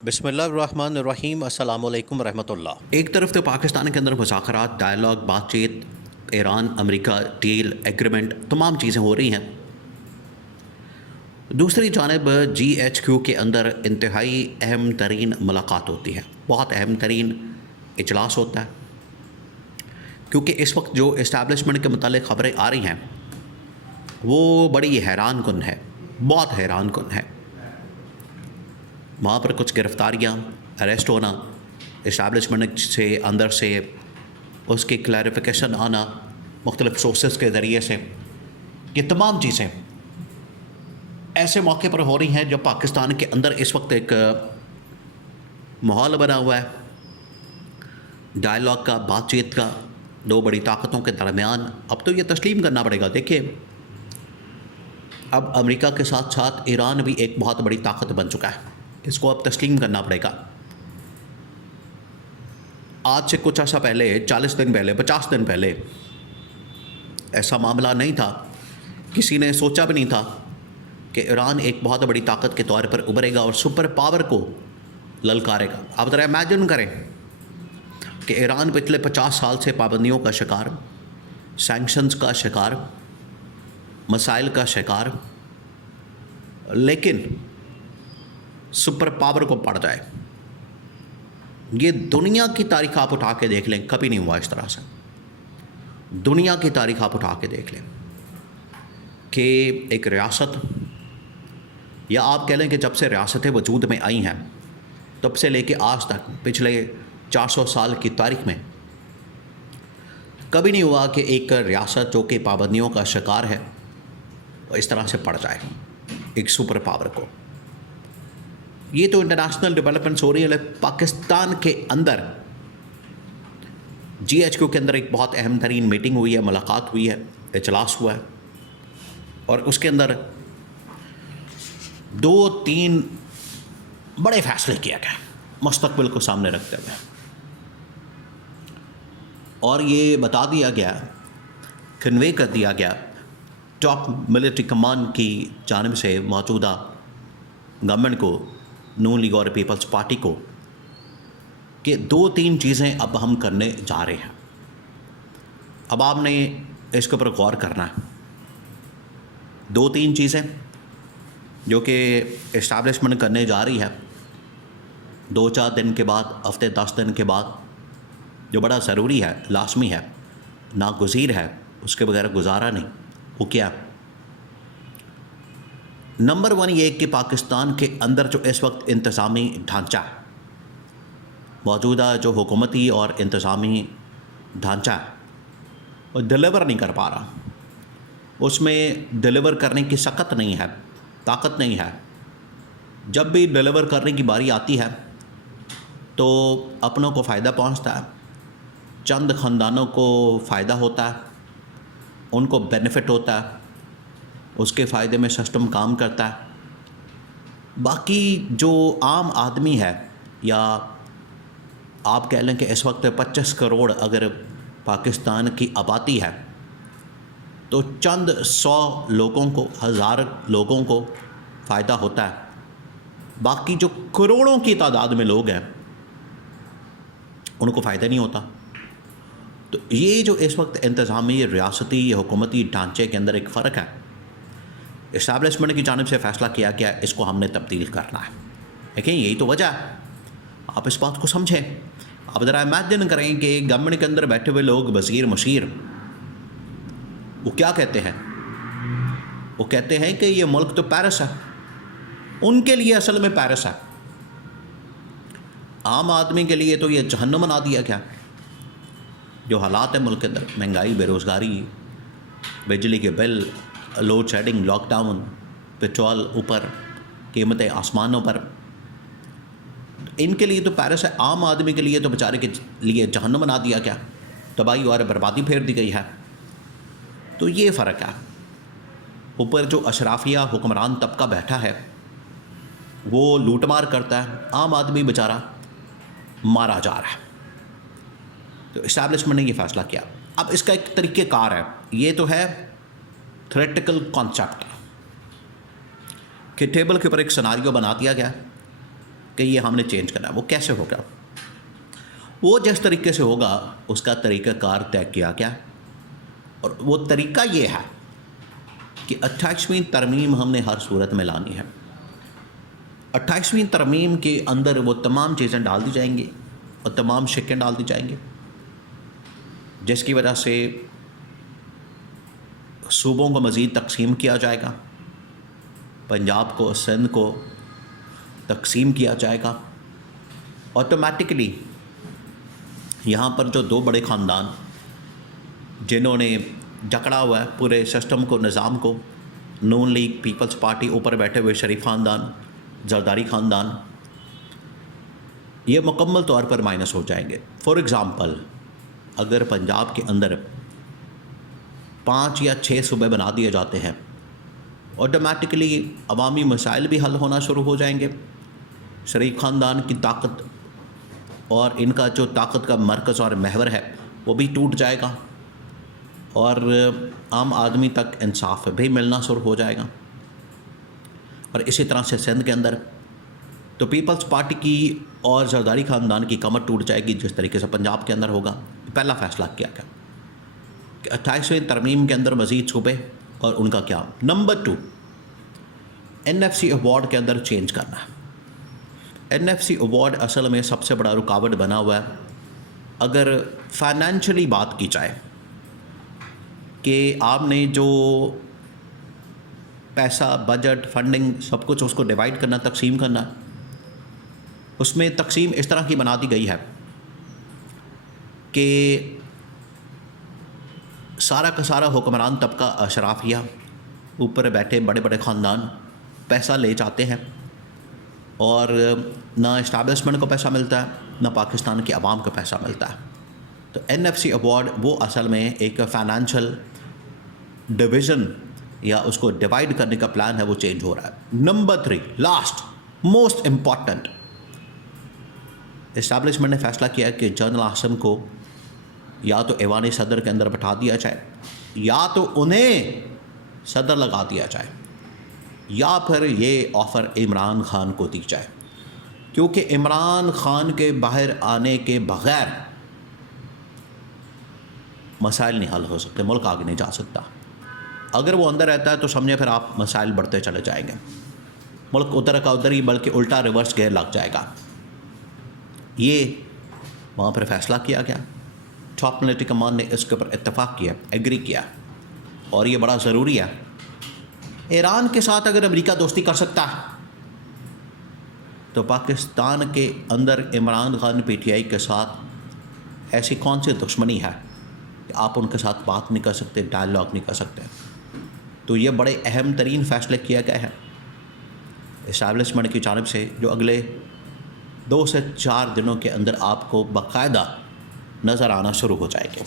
بسم اللہ الرحمن الرحیم، السلام علیکم ورحمۃ اللہ۔ ایک طرف تو پاکستان کے اندر مذاکرات، ڈائلاگ، بات چیت، ایران امریکہ ڈیل ایگریمنٹ تمام چیزیں ہو رہی ہیں، دوسری جانب جی ایچ کیو کے اندر انتہائی اہم ترین ملاقات ہوتی ہے، بہت اہم ترین اجلاس ہوتا ہے، کیونکہ اس وقت جو اسٹیبلشمنٹ کے متعلق خبریں آ رہی ہیں وہ بڑی حیران کن ہے، بہت حیران کن ہے۔ وہاں پر کچھ گرفتاریاں، اریسٹ ہونا، اسٹیبلشمنٹ سے اندر سے اس کی کلیریفیکیشن آنا مختلف سورسز کے ذریعے سے، یہ تمام چیزیں ایسے موقع پر ہو رہی ہیں جب پاکستان کے اندر اس وقت ایک ماحول بنا ہوا ہے ڈائلاگ کا، بات چیت کا، دو بڑی طاقتوں کے درمیان۔ اب تو یہ تسلیم کرنا پڑے گا، دیکھیے اب امریکہ کے ساتھ ساتھ ایران بھی ایک بہت بڑی طاقت بن چکا ہے، اس کو اب تسلیم کرنا پڑے گا۔ آج سے کچھ عرصہ پہلے، 40 دن پہلے، 50 دن پہلے ایسا معاملہ نہیں تھا، کسی نے سوچا بھی نہیں تھا کہ ایران ایک بہت بڑی طاقت کے طور پر ابھرے گا اور سپر پاور کو للکارے گا۔ آپ ذرا امیجن کریں کہ ایران پچھلے 50 سال سے پابندیوں کا شکار، سینکشنز کا شکار، مسائل کا شکار، لیکن سپر پاور کو پڑ جائے۔ یہ دنیا کی تاریخ آپ اٹھا کے دیکھ لیں، کبھی نہیں ہوا اس طرح سے۔ دنیا کی تاریخ آپ اٹھا کے دیکھ لیں کہ ایک ریاست، یا آپ کہہ لیں کہ جب سے ریاستیں وجود میں آئی ہیں تب سے لے کے آج تک پچھلے 400 سال کی تاریخ میں کبھی نہیں ہوا کہ ایک ریاست جو کہ پابندیوں کا شکار ہے وہ اس طرح سے پڑ جائے ایک سپر پاور کو۔ یہ تو انٹرنیشنل ڈیولپمنٹس ہو رہی ہے، پاکستان کے اندر جی ایچ کیو کے اندر ایک بہت اہم ترین میٹنگ ہوئی ہے، ملاقات ہوئی ہے، اجلاس ہوا ہے، اور اس کے اندر 2-3 بڑے فیصلے کیا گئے مستقبل کو سامنے رکھتے ہوئے، اور یہ بتا دیا گیا، کنوے کر دیا گیا ٹاپ ملٹری کمان کی جانب سے موجودہ گورنمنٹ کو، نون لیگ اور پیپلز پارٹی کو، کہ 2-3 چیزیں اب ہم کرنے جا رہے ہیں۔ اب آپ نے اس کے اوپر غور کرنا ہے۔ 2-3 چیزیں جو کہ اسٹیبلشمنٹ کرنے جا رہی ہے 2-4 دن کے بعد، ہفتے 10 دن کے بعد، جو بڑا ضروری ہے، لازمی ہے، ناگزیر ہے، اس کے بغیر گزارا نہیں۔ وہ کیا؟ نمبر 1 یہ کہ پاکستان کے اندر جو اس وقت انتظامی ڈھانچہ ہے، موجودہ جو حکومتی اور انتظامی ڈھانچہ ہے، وہ ڈیلیور نہیں کر پا رہا، اس میں ڈیلیور کرنے کی سخت نہیں ہے، طاقت نہیں ہے۔ جب بھی ڈیلیور کرنے کی باری آتی ہے تو اپنوں کو فائدہ پہنچتا ہے، چند خاندانوں کو فائدہ ہوتا ہے، ان کو بینیفٹ ہوتا ہے، اس کے فائدے میں سسٹم کام کرتا ہے۔ باقی جو عام آدمی ہے، یا آپ کہہ لیں کہ اس وقت 25 کروڑ اگر پاکستان کی آبادی ہے تو چند 100 لوگوں کو، 1000 لوگوں کو فائدہ ہوتا ہے، باقی جو کروڑوں کی تعداد میں لوگ ہیں ان کو فائدہ نہیں ہوتا۔ تو یہ جو اس وقت انتظامی ریاستی حکومتی ڈھانچے کے اندر ایک فرق ہے، اسٹیبلشمنٹ کی جانب سے فیصلہ کیا گیا، اس کو ہم نے تبدیل کرنا ہے۔ دیکھیں یہی تو وجہ ہے، آپ اس بات کو سمجھیں۔ آپ ذرا امیجن کریں کہ گورنمنٹ کے اندر بیٹھے ہوئے لوگ، وزیر مشیر، وہ کیا کہتے ہیں؟ وہ کہتے ہیں کہ یہ ملک تو پیرس ہے، ان کے لیے اصل میں پیرس ہے، عام آدمی کے لیے تو یہ جہنم بنا دیا گیا۔ جو حالات ہیں ملک کے اندر، مہنگائی، بے روزگاری، بجلی کے bill, load shedding, lock down, petrol اوپر، قیمتیں آسمانوں پر، ان کے لیے تو پیرس ہے، عام آدمی کے لیے تو بیچارے کے لیے جہنم بنا دیا گیا، تباہی اور بربادی پھیر دی گئی ہے۔ تو یہ فرق ہے۔ اوپر جو اشرافیہ حکمران طبقہ بیٹھا ہے وہ لوٹ مار کرتا ہے، عام آدمی بیچارہ مارا جا رہا ہے۔ تو اسٹیبلشمنٹ نے یہ فیصلہ کیا۔ اب اس کا ایک طریقہ کار ہے، یہ تو ہے تھیوریٹیکل کانسیپٹ، کہ ٹیبل کے اوپر ایک سناریو بنا دیا گیا کہ یہ ہم نے چینج کرنا ہے. وہ کیسے ہوگا؟ وہ جس طریقے سے ہوگا اس کا طریقہ کار طے کیا گیا، اور وہ طریقہ یہ ہے کہ 28ویں ترمیم ہم نے ہر صورت میں لانی ہے. 28ویں ترمیم کے اندر وہ تمام چیزیں ڈال دی جائیں گی اور تمام شکیں ڈال دی جائیں گے، جس کی وجہ سے صوبوں کو مزید تقسیم کیا جائے گا، پنجاب کو، سندھ کو تقسیم کیا جائے گا. آٹومیٹکلی یہاں پر جو دو بڑے خاندان جنہوں نے جکڑا ہوا ہے پورے سسٹم کو، نظام کو، نون لیگ، پیپلز پارٹی، اوپر بیٹھے ہوئے شریف خاندان، زرداری خاندان، یہ مکمل طور پر مائنس ہو جائیں گے. فار ایگزامپل اگر پنجاب کے اندر 5 یا 6 صوبے بنا دیے جاتے ہیں، آٹومیٹکلی عوامی مسائل بھی حل ہونا شروع ہو جائیں گے. شریف خاندان کی طاقت اور ان کا جو طاقت کا مرکز اور محور ہے وہ بھی ٹوٹ جائے گا، اور عام آدمی تک انصاف بھی ملنا شروع ہو جائے گا. اور اسی طرح سے سندھ کے اندر تو پیپلز پارٹی کی اور زرداری خاندان کی کمر ٹوٹ جائے گی، جس طریقے سے پنجاب کے اندر ہوگا. پہلا فیصلہ کیا گیا کہ 28ویں ترمیم کے اندر مزید صوبے اور ان کا کیا. نمبر 2، NFC ایوارڈ کے اندر چینج کرنا ہے. NFC ایوارڈ اصل میں سب سے بڑا رکاوٹ بنا ہوا ہے. اگر فائنینشلی بات کی جائے کہ آپ نے جو پیسہ، بجٹ، فنڈنگ، سب کچھ اس کو ڈیوائڈ کرنا، تقسیم کرنا، اس میں تقسیم اس طرح کی بنا دی گئی ہے کہ سارا کا سارا حکمران طبقہ، اشرافیہ، اوپر بیٹھے بڑے بڑے خاندان پیسہ لے جاتے ہیں، اور نہ اسٹیبلشمنٹ کو پیسہ ملتا ہے، نہ پاکستان کے عوام کو پیسہ ملتا ہے. تو NFC ایوارڈ وہ اصل میں ایک فائنینشیل ڈویژن یا اس کو ڈیوائڈ کرنے کا پلان ہے، وہ چینج ہو رہا ہے. Number 3، last most important, establishment نے فیصلہ کیا کہ جنرل عاصم کو یا تو ایوان صدر کے اندر بٹھا دیا جائے، یا تو انہیں صدر لگا دیا جائے، یا پھر یہ آفر عمران خان کو دی جائے، کیونکہ عمران خان کے باہر آنے کے بغیر مسائل نہیں حل ہو سکتے، ملک آگے نہیں جا سکتا. اگر وہ اندر رہتا ہے تو سمجھے پھر آپ مسائل بڑھتے چلے جائیں گے، ملک ادھر کا ادھر ہی بلکہ الٹا ریورس گیئر لگ جائے گا. یہ وہاں پر فیصلہ کیا گیا، ٹاپ ملٹری کمان نے اس کے اوپر اتفاق کیا، ایگری کیا، اور یہ بڑا ضروری ہے. ایران کے ساتھ اگر امریکہ دوستی کر سکتا ہے تو پاکستان کے اندر عمران خان PTI کے ساتھ ایسی کون سی دشمنی ہے کہ آپ ان کے ساتھ بات نہیں کر سکتے، ڈائلاگ نہیں کر سکتے. تو یہ بڑے اہم ترین فیصلے کیا گئے ہیں اسٹیبلشمنٹ کی جانب سے، جو اگلے 2 سے 4 دنوں کے اندر آپ کو باقاعدہ نظر آنا شروع ہو جائے گے.